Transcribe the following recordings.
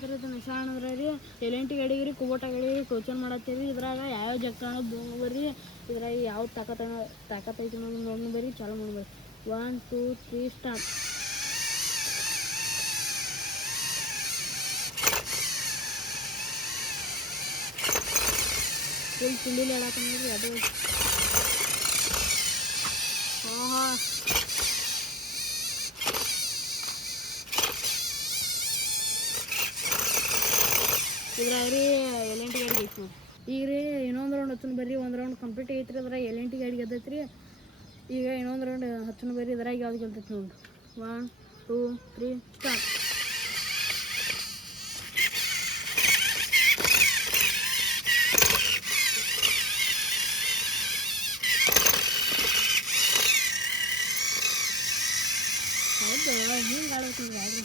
ಮಾಡತ್ತೀರಿ ನಿಶಾಣ ಅಂದ್ರೆ ರೀ ಎಲೆಂಟಿ ಗಾಡಿಗೆ ರೀ ಕುಬೋಟ ಗಾಡಿಗೆ ಟೋಚನ್ ಮಾಡತ್ತೀವಿ ಇದ್ರಾಗ ಯಾವ ಜಗ್ಗ ಅನ್ನೋದು ಬರ್ರಿ ಇದ್ರಾಗ ಯಾವ ತಾಕತ್ತೈತಿ ಅನ್ನೋದು ನೋಡಿ ಬರ್ರಿ ಚಾಲು ಮಾಡ್ಬರ್ರಿ 1 2 3 ಸ್ಟಾರ್ಟ್ ಫುಲ್ ತಿಂಡಿಲಿ ಹೇಳಕ್ಕೆ ನೋಡ್ರಿ ಅದು ಇದ್ರಾಗ ರೀ ಎಲೆಂಟಿ ಗಾಡಿಗೆ ಐತಿ ನೋಡಿ ಈಗ ರೀ ಇನ್ನೊಂದು ರೌಂಡ್ ಹಚ್ಚನ ಬರ್ರಿ ಒಂದು ರೌಂಡ್ ಕಂಪ್ಲೀಟ್ ಐತ್ರಿ ಅದ್ರಾಗ ಎಲೆಂಟಿ ಗಾಡಿಗೆ ಗೆದ್ದೈತಿ ರೀ ಈಗ ಇನ್ನೊಂದು ರೌಂಡ್ ಹಚ್ಚನ ಬರ್ರಿ ಇದ್ರಾಗ ಯಾವ್ದು ಗೆಲ್ತೈತಿ ನೋಡಿ 1 2 3 ಸ್ಟಾರ್ಟ್ ಹೌದು ಹಿಂಗೆ ಆಡೋದು ಗಾಡಿ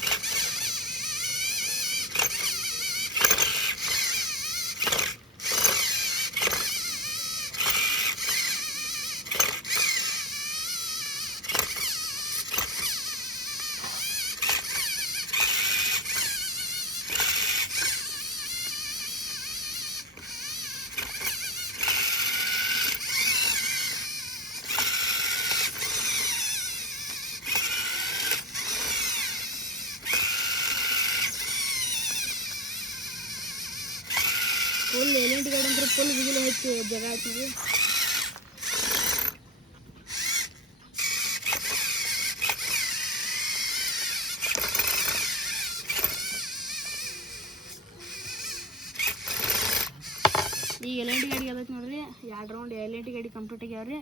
ಫುಲ್ ಎಲೆಂಟಿ ಗಾಡಿ ಅಂದ್ರೆ ಫುಲ್ ಬಿಗಿಲು ಹಚ್ಚಿ ಜಾಗ ಆಯ್ತು ಈಗ ಎಲೆಂಟಿ ಗಾಡಿ ಅದೈತೆ ನೋಡ್ರಿ 2 ರೌಂಡ್ ಎಲೆಂಟಿ ಗಾಡಿ ಕಂಪ್ಲೀಟ್ ಆಗ್ಯಾವ್ರಿ